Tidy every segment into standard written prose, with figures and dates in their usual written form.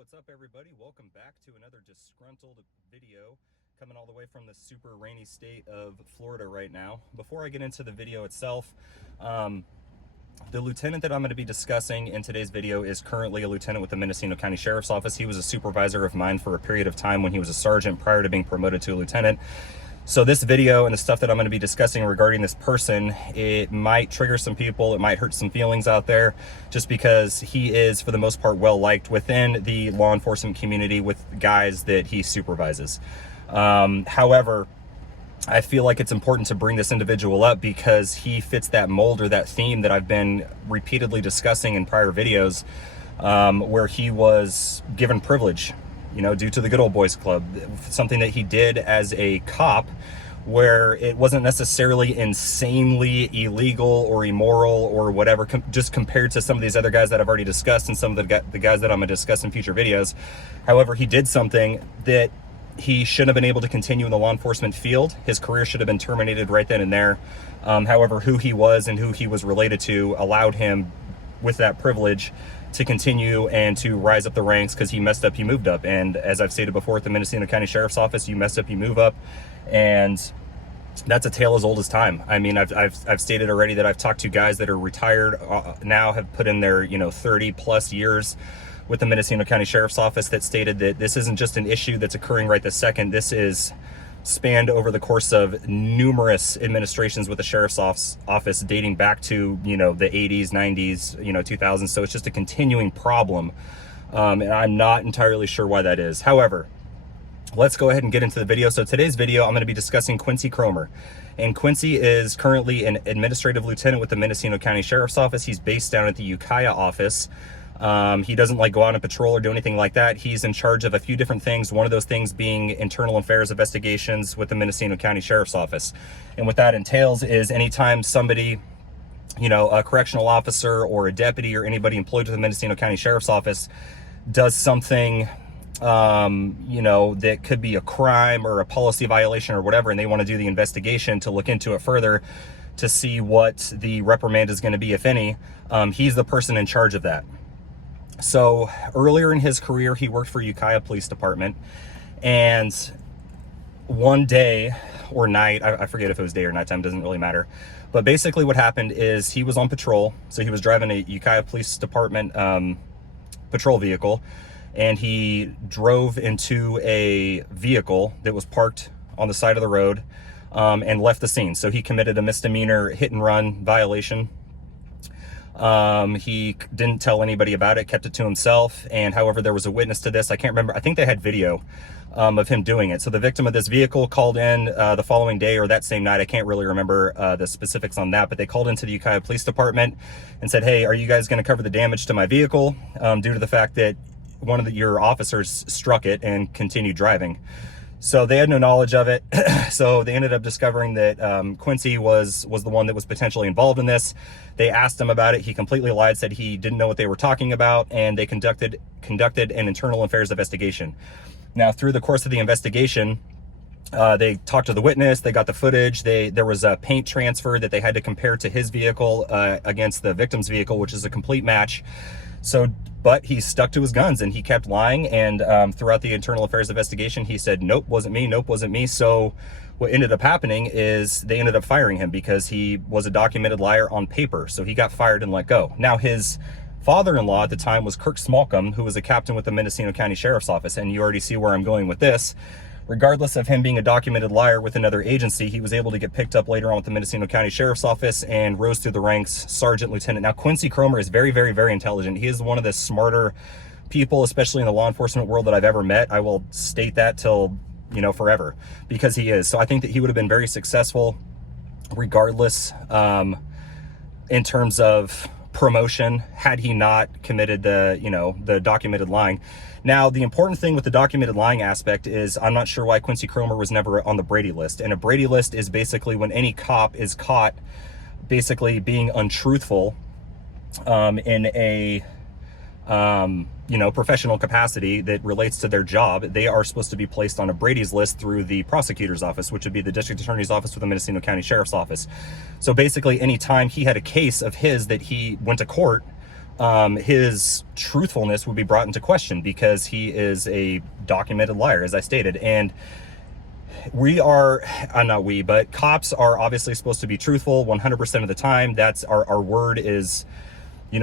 what's up everybody? Welcome back to another disgruntled video coming all the way from the super rainy state of Florida right now. Before I get into the video itself, the lieutenant that I'm going to be discussing in today's video is currently a lieutenant with the Mendocino County Sheriff's Office. He was a supervisor of mine for a period of time when he was a sergeant prior to being promoted to a lieutenant. So this video and the stuff that I'm going to be discussing regarding this person, it might trigger some people, it might hurt some feelings out there, just because he is, for the most part, well liked within the law enforcement community with guys that he supervises. However, I feel like it's important to bring this individual up because he fits that mold or that theme that I've been repeatedly discussing in prior videos, where he was given privilege, you know, due to the Good Old Boys Club, something that he did as a cop where it wasn't necessarily insanely illegal or immoral or whatever, just compared to some of these other guys that I've already discussed and some of the guys that I'm going to discuss in future videos. However, he did something that he shouldn't have been able to continue in the law enforcement field. His career should have been terminated right then and there. However, who he was and who he was related to allowed him, with that privilege, to continue and to rise up the ranks, because he messed up, he moved up. And as I've stated before at the Mendocino County Sheriff's Office, you mess up, you move up. And that's a tale as old as time. I mean, I've stated already that I've talked to guys that are retired now, have put in their 30 plus years with the Mendocino County Sheriff's Office, that stated that this isn't just an issue that's occurring right this second. This is spanned over the course of numerous administrations with the Sheriff's Office dating back to, the 80s, 90s, 2000s. So it's just a continuing problem. And I'm not entirely sure why that is. However, let's go ahead and get into the video. So today's video, I'm going to be discussing Quincy Cromer. And Quincy is currently an administrative lieutenant with the Mendocino County Sheriff's Office. He's based down at the Ukiah office. He doesn't like go out on patrol or do anything like that. He's in charge of a few different things. One of those things being internal affairs investigations with the Mendocino County Sheriff's Office. And what that entails is anytime somebody, a correctional officer or a deputy or anybody employed with the Mendocino County Sheriff's Office does something, that could be a crime or a policy violation or whatever, and they want to do the investigation to look into it further to see what the reprimand is going to be, if any, he's the person in charge of that. So earlier in his career, he worked for Ukiah Police Department, and one day or night, I forget if it was day or nighttime, doesn't really matter. But basically what happened is he was on patrol. So he was driving a Ukiah Police Department patrol vehicle, and he drove into a vehicle that was parked on the side of the road and left the scene. So he committed a misdemeanor hit and run violation. He didn't tell anybody about it, kept it to himself. And however, there was a witness to this. I can't remember. I think they had video of him doing it. So the victim of this vehicle called in the following day or that same night. I can't really remember the specifics on that, but they called into the Ukiah Police Department and said, "Hey, are you guys going to cover the damage to my vehicle due to the fact that one of your officers struck it and continued driving?" So they had no knowledge of it. So they ended up discovering that Quincy was the one that was potentially involved in this. They asked him about it. He completely lied, said he didn't know what they were talking about, and they conducted an internal affairs investigation. Now, through the course of the investigation, they talked to the witness, they got the footage, there was a paint transfer that they had to compare to his vehicle against the victim's vehicle, which is a complete match. But he stuck to his guns and he kept lying, and throughout the internal affairs investigation, he said, "Nope, wasn't me, nope, wasn't me." So what ended up happening is they ended up firing him because he was a documented liar on paper. So he got fired and let go. Now, his father-in-law at the time was Kirk Smallcombe, who was a captain with the Mendocino County Sheriff's Office. And you already see where I'm going with this. Regardless of him being a documented liar with another agency, he was able to get picked up later on with the Mendocino County Sheriff's Office and rose through the ranks, sergeant, lieutenant. Now, Quincy Cromer is very, very, very intelligent. He is one of the smarter people, especially in the law enforcement world, that I've ever met. I will state that till, forever, because he is. So I think that he would have been very successful regardless, in terms of promotion, had he not committed the documented lying. Now, the important thing with the documented lying aspect is I'm not sure why Quincy Cromer was never on the Brady list. And a Brady list is basically when any cop is caught basically being untruthful in a professional capacity that relates to their job. They are supposed to be placed on a Brady's list through the prosecutor's office, which would be the district attorney's office with the Mendocino County Sheriff's Office. So basically, any time he had a case of his that he went to court his truthfulness would be brought into question because he is a documented liar, as I stated. And we are, not we, but cops are obviously supposed to be truthful 100% of the time. That's our word is,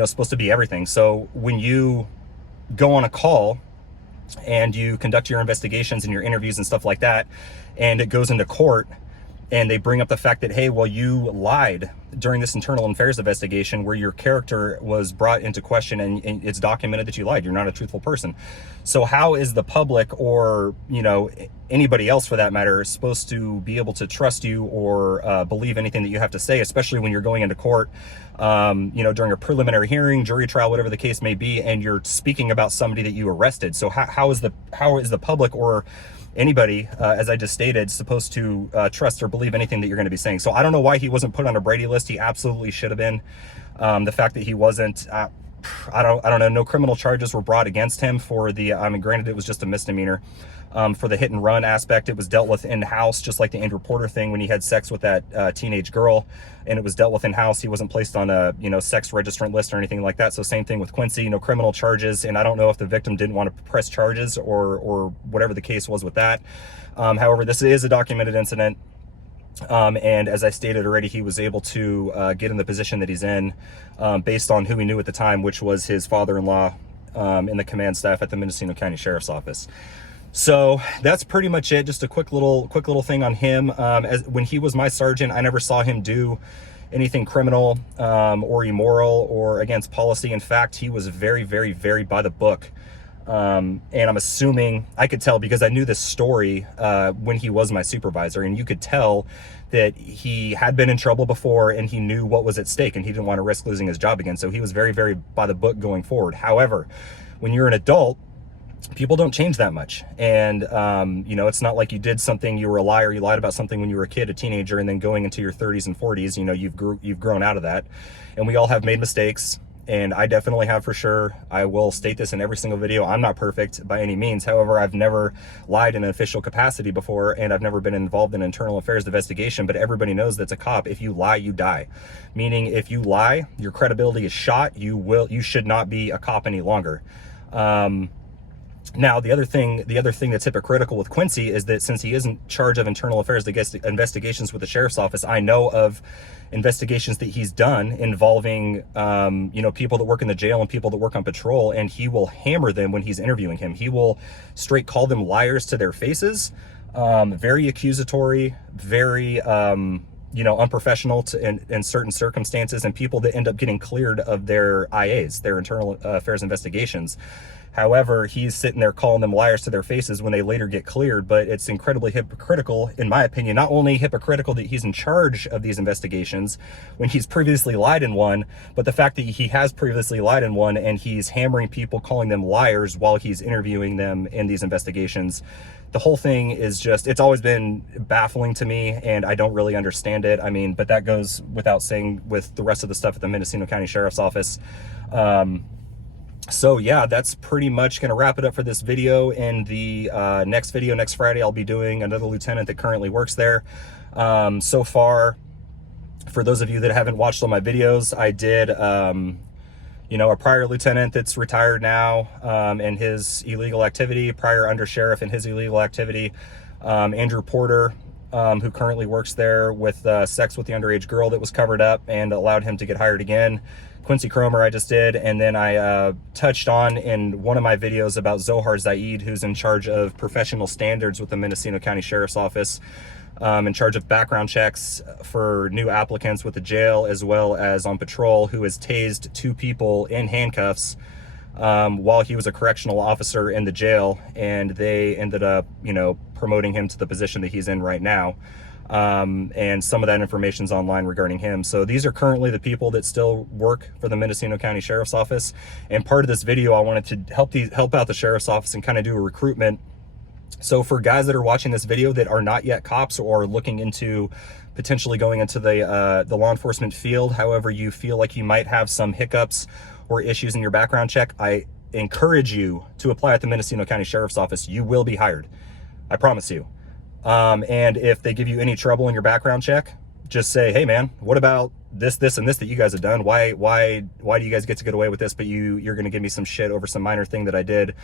supposed to be everything. So when you go on a call and you conduct your investigations and your interviews and stuff like that, and it goes into court, and they bring up the fact that, hey, well, you lied during this internal affairs investigation where your character was brought into question, and it's documented that you lied. You're not a truthful person. So how is the public, or, anybody else for that matter, supposed to be able to trust you or believe anything that you have to say, especially when you're going into court, during a preliminary hearing, jury trial, whatever the case may be, and you're speaking about somebody that you arrested? So how is the public or anybody, as I just stated, supposed to trust or believe anything that you're going to be saying? So I don't know why he wasn't put on a Brady list. He absolutely should have been. The fact that he wasn't, I don't know. No criminal charges were brought against him for the, granted, it was just a misdemeanor. For the hit and run aspect, it was dealt with in-house, just like the Andrew Porter thing when he had sex with that teenage girl, and it was dealt with in-house. He wasn't placed on a, sex registrant list or anything like that. So same thing with Quincy, no criminal charges. And I don't know if the victim didn't want to press charges or whatever the case was with that. However, this is a documented incident. And as I stated already, he was able to get in the position that he's in based on who he knew at the time, which was his father-in-law in the command staff at the Mendocino County Sheriff's Office. So that's pretty much it. Just a quick little thing on him. When he was my sergeant, I never saw him do anything criminal or immoral or against policy. In fact, he was very, very, very by the book. And I'm assuming, I could tell because I knew this story when he was my supervisor, and you could tell that he had been in trouble before and he knew what was at stake and he didn't want to risk losing his job again. So he was very, very by the book going forward. However, when you're an adult, people don't change that much. And, it's not like you did something, you were a liar, you lied about something when you were a kid, a teenager, and then going into your 30s and 40s, you've grown out of that. And we all have made mistakes. And I definitely have, for sure. I will state this in every single video. I'm not perfect by any means. However, I've never lied in an official capacity before, and I've never been involved in internal affairs investigation. But everybody knows that's a cop. If you lie, you die. Meaning, if you lie, your credibility is shot. You should not be a cop any longer. Now, the other thing that's hypocritical with Quincy is that since he is in charge of internal affairs investigations with the sheriff's office, I know of investigations that he's done involving, people that work in the jail and people that work on patrol, and he will hammer them when he's interviewing him. He will straight call them liars to their faces, very accusatory, very, unprofessional in certain circumstances, and people that end up getting cleared of their IAs, their internal affairs investigations. However, he's sitting there calling them liars to their faces when they later get cleared. But it's incredibly hypocritical, in my opinion. Not only hypocritical that he's in charge of these investigations when he's previously lied in one, but the fact that he has previously lied in one and he's hammering people, calling them liars while he's interviewing them in these investigations. The whole thing is just, it's always been baffling to me, and I don't really understand it. But that goes without saying with the rest of the stuff at the Mendocino County Sheriff's Office. So yeah, that's pretty much going to wrap it up for this video. In the next video, next Friday, I'll be doing another lieutenant that currently works there. So far, for those of you that haven't watched all my videos, I did, a prior lieutenant that's retired now and his illegal activity, prior undersheriff and his illegal activity, Andrew Porter, who currently works there with sex with the underage girl that was covered up and allowed him to get hired again. Quincy Cromer I just did, and then I touched on in one of my videos about Zohar Zaid, who's in charge of professional standards with the Mendocino County Sheriff's Office, in charge of background checks for new applicants with the jail, as well as on patrol, who has tased 2 people in handcuffs while he was a correctional officer in the jail, and they ended up, promoting him to the position that he's in right now. And some of that information's online regarding him. So these are currently the people that still work for the Mendocino County Sheriff's Office. And part of this video, I wanted to help out the Sheriff's Office and kind of do a recruitment. So for guys that are watching this video that are not yet cops or looking into potentially going into the law enforcement field, however you feel like you might have some hiccups or issues in your background check, I encourage you to apply at the Mendocino County Sheriff's Office. You will be hired. I promise you. And if they give you any trouble in your background check, just say, hey man, what about this, this, and this that you guys have done? Why do you guys get to get away with this, but you're going to give me some shit over some minor thing that I did,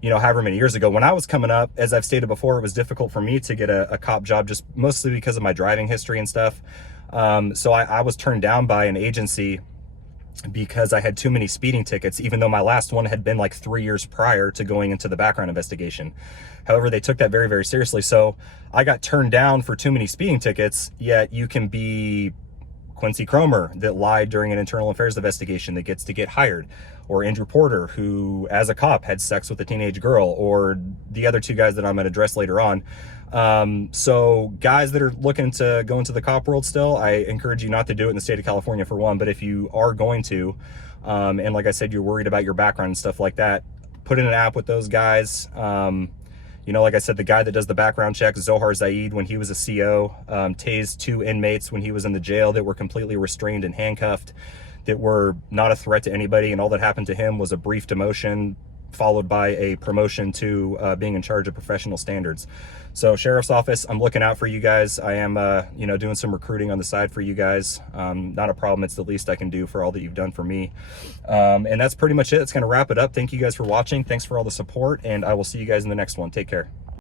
you know, however many years ago. When I was coming up, as I've stated before, it was difficult for me to get a cop job, just mostly because of my driving history and stuff. So I was turned down by an agency because I had too many speeding tickets, even though my last one had been like 3 years prior to going into the background investigation. However, they took that very, very seriously. So I got turned down for too many speeding tickets, yet you can be Quincy Cromer that lied during an internal affairs investigation that gets to get hired, or Andrew Porter, who as a cop had sex with a teenage girl, or the other two guys that I'm going to address later on. So guys that are looking to go into the cop world still, I encourage you not to do it in the state of California for one, but if you are going to, and like I said, you're worried about your background and stuff like that, put in an app with those guys. You know, like I said, the guy that does the background check, Zohar Zaid, when he was a CO, tased 2 inmates when he was in the jail that were completely restrained and handcuffed, that were not a threat to anybody. And all that happened to him was a brief demotion followed by a promotion to being in charge of professional standards. So Sheriff's Office, I'm looking out for you guys. I am, you know, doing some recruiting on the side for you guys. Not a problem. It's the least I can do for all that you've done for me. And that's pretty much it. It's going to wrap it up. Thank you guys for watching. Thanks for all the support, and I will see you guys in the next one. Take care.